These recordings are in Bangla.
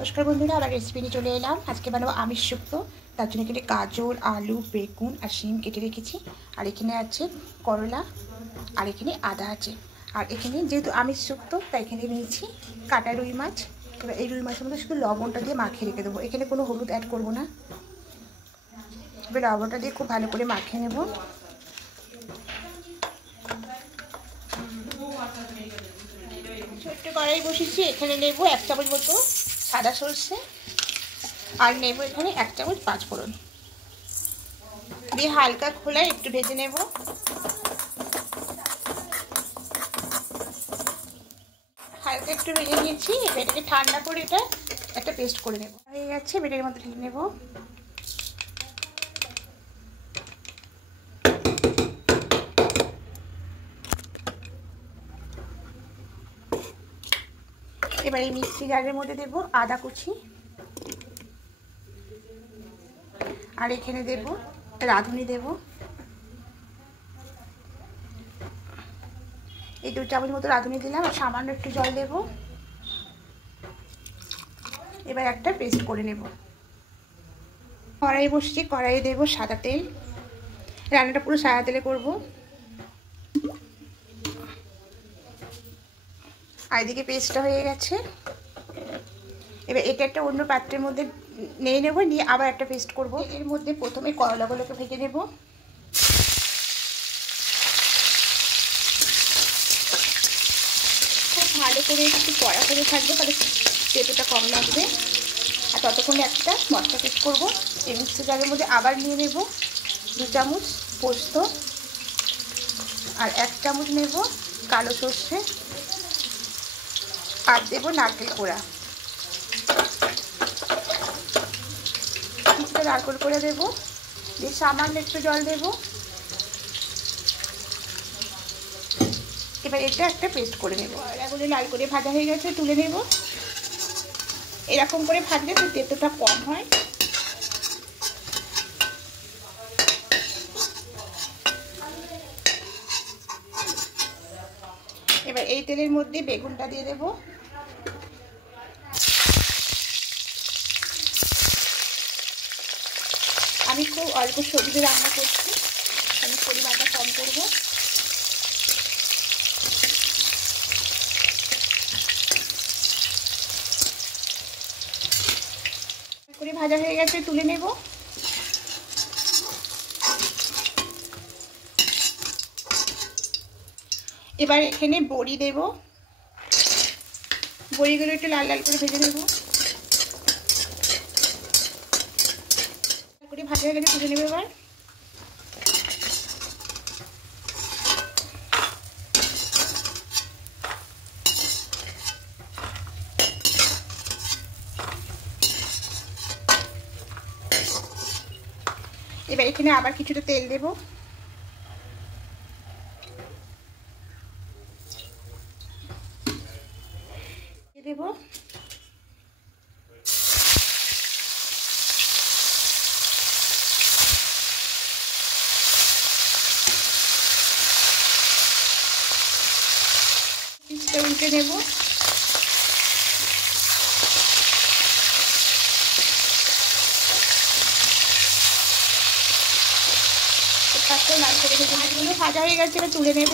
नमस्कार बंधुरा आबार रेसिपि निये चले एलाम। आज के बानाबो आमिष शुक्तो। तार जोन्नो एखाने गाजर आलू बेगुन और शिम केटे रेखेछि और एखाने आछे करला और एखाने आदा आछे और एखाने जेहेतु आमिष शुक्तो ताई एखाने निয়েছি काटा रुई माछ। एबार এই रुई माछেर मধ্যে শুধু লবণটা দিয়ে মাখিয়ে রেখে দেবো। এখানে কোনো হলুদ অ্যাড করব না। এবার লবণটা দিয়ে খুব ভালো করে মাখিয়ে নেব। ছোট্ট কড়াই বসিয়েছি। এখানে নেব 1 চামচ মতো সাদা সরষে আর নেব এখানে 1 চামচ পাঁচফোড়ন দিয়ে হালকা খোলায় একটু ভেজে নেব। হালকা একটু ভেজে নিয়েছি। এবার এটাকে ঠান্ডা করে এটা একটা পেস্ট করে নেব। হয়ে যাচ্ছে, বেটের মধ্যে ঢেলে নেব। এবার এই মিক্সি জারের মধ্যে দেব আদা কুচি আর এখানে দেব রাঁধুনি দেব। এই 2 চামচ মতো রাঁধুনি দিলাম আর সামান্য একটু জল দেব। এবার একটা পেস্ট করে নেব। কড়াই বসিয়ে কড়াইয়ে দেব সাদা তেল। রান্নাটা পুরো সাদা তেলে করব। আর এদিকে পেস্টটা হয়ে গেছে। এবার এটা একটা অন্য পাত্রের মধ্যে নিয়ে নেব, নিয়ে আবার একটা পেস্ট করব। এর মধ্যে প্রথমে করলাগুলোকে ভেজে নেব। খুব ভালো করে একটু কড়া করে থাকবে, তাহলে তেঁতোটা কম লাগবে। আর ততক্ষণে একটা মশলা পেস্ট করব। এই মিক্সি জারের মধ্যে আবার নিয়ে নেব 2 চামচ পোস্ত আর 1 চামচ নেব কালো সর্ষে আর দেব নারকেল কোড়া। কিছুটা নারকেল কোড়া দেবো, দিয়ে সামান্য একটু জল দেব। এবার এটা একটা পেস্ট করে নেব। এগুলো লাল করে ভাজা হয়ে গেছে, তুলে নেব। এরকম করে ভাজলে তো তেঁতোটা কম হয়। এবার এই তেলের মধ্যে বেগুনটা দিয়ে দেব। আমি খুব অল্প সবজি রান্না করছি, আমি পরিমাণটা কম করব। করে ভাজা হয়ে গেছে, তুলে নেব। এবার এখানে বড়ি দেব। বড়িগুলো একটু লাল লাল করে ভেজে নেব। করে ভাজা হয়ে গেছে, তুলে নেব। এবার এবার এখানে আবার কিছুটা তেল দেব। দেব উল্টে নেব। লাল করে ভেজে মাছগুলো ভাজা হয়ে গেছে, এবার তুলে নেব।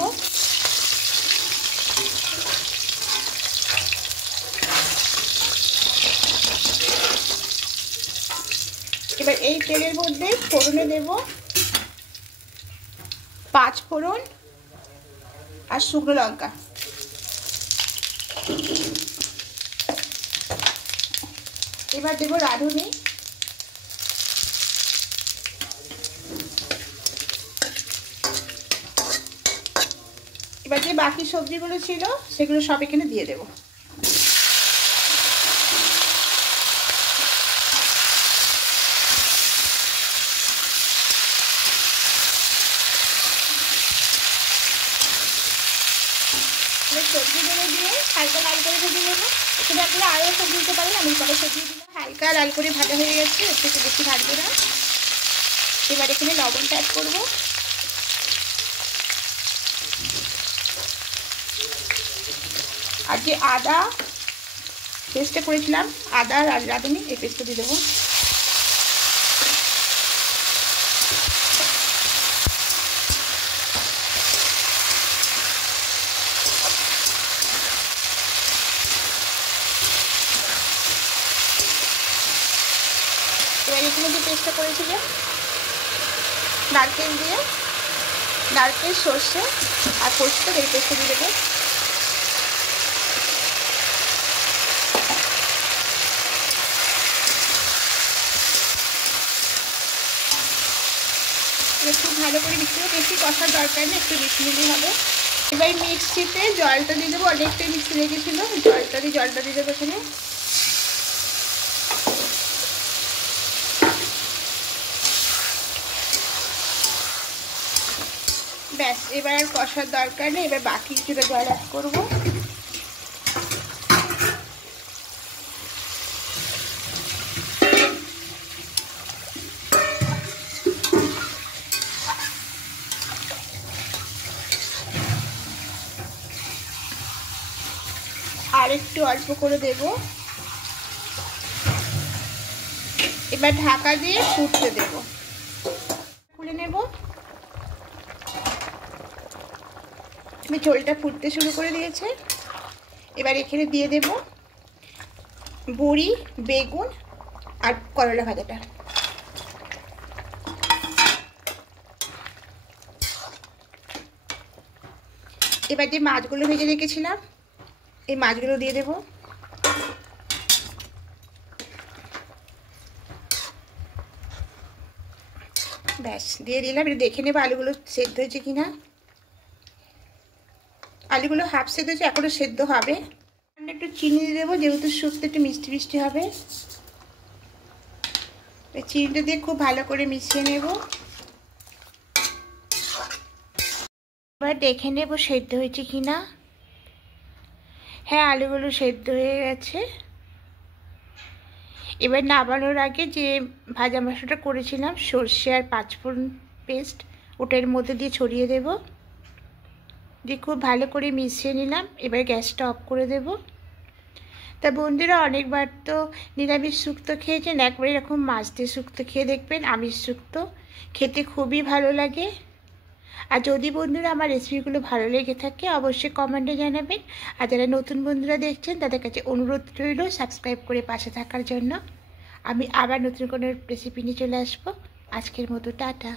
এবার এই তেলের মধ্যে ফোড়নে দেব পাঁচফোড়ন আর শুকনো লঙ্কা। এবার দেব রাঁধুনি। এবার যে বাকি সবজিগুলো ছিল সেগুলো সব এখানে দিয়ে দেব। সবজিগুলো দিয়ে হালকা লাল করে ভেজে নেব। এখানে আপনারা আরও সবজি দিতে পারেন, আমি কটা সবজি দিলাম। হালকা লাল করে ভাজা হয়ে গেছে, একটু বেশি ভাজবে না। এবার এখানে লবণটা অ্যাড করবো। আর যে আদা পেস্টটা করেছিলাম আদা আর রাঁধুনি, এই পেস্টটা দিয়ে দেবো। এবার এখানে যে পেস্টটা করেছিলাম নারকেল দিয়ে, নারকেল সর্ষে আর পোস্ত, এই পেস্টটা দিয়ে দেবো। খুব ভালো করে মিক্সি করবো, বেশি কষার দরকার নেই, একটু মিক্সি নিলেই হবে। এবার মিক্সিতে জলটা দিয়ে দেবো, অনেকটাই মিক্সি লেগেছিলো, জলটা দিয়ে দেবো এখানে। ব্যাস, এবার আর কষার দরকার নেই, এবার বাকি কিছুটা জল অ্যাড করবো। আর একটু অল্প করে দেব। এবার ঢাকা দিয়ে ফুটতে দেব। খুলে নেব। ঝোলটা ফুটতে শুরু করে দিয়েছে। এবার এখানে দিয়ে দেব বড়ি, বেগুন আর করলা ভাজাটা। এবার যে মাছগুলো ভেজে রেখেছিলাম এই মাছগুলো দিয়ে দেব। ব্যাস, দিয়ে দিলাম। এটা দেখে নেব আলুগুলো সেদ্ধ হয়েছে কিনা। আলুগুলো হাফ সেদ্ধ হয়েছে, এখনো সেদ্ধ হবে। একটু চিনি দিয়ে দেবো, যেহেতু শুক্তো একটু মিষ্টি মিষ্টি হবে। চিনিটা দিয়ে খুব ভালো করে মিশিয়ে নেব। এবার দেখে নেব সেদ্ধ হয়েছে কিনা। হ্যাঁ, আলুগুলো সেদ্ধ হয়ে গেছে। এবার নামানোর আগে যে ভাজা মশলাটা করেছিলাম সর্ষে আর পাঁচফোড়ন পেস্ট, ওটা এর মধ্যে দিয়ে ছড়িয়ে দেব। দিয়ে খুব ভালো করে মিশিয়ে নিলাম। এবার গ্যাসটা অফ করে দেব। তা বন্ধুরা, অনেকবার তো নিরামিষ শুক্তো খেয়েছেন, একবার এরকম মাছ দিয়ে শুক্তো খেয়ে দেখবেন। আমিষ শুক্তো খেতে খুবই ভালো লাগে। আর যদি বন্ধুরা আমার রেসিপিগুলো ভালো লেগে থাকে অবশ্যই কমেন্টে জানাবেন। আর যারা নতুন বন্ধুরা দেখছেন তাদের কাছে অনুরোধ রইল সাবস্ক্রাইব করে পাশে থাকার জন্য। আমি আবার নতুন কোনো রেসিপি নিয়ে চলে আসবো। আজকের মতো টাটা।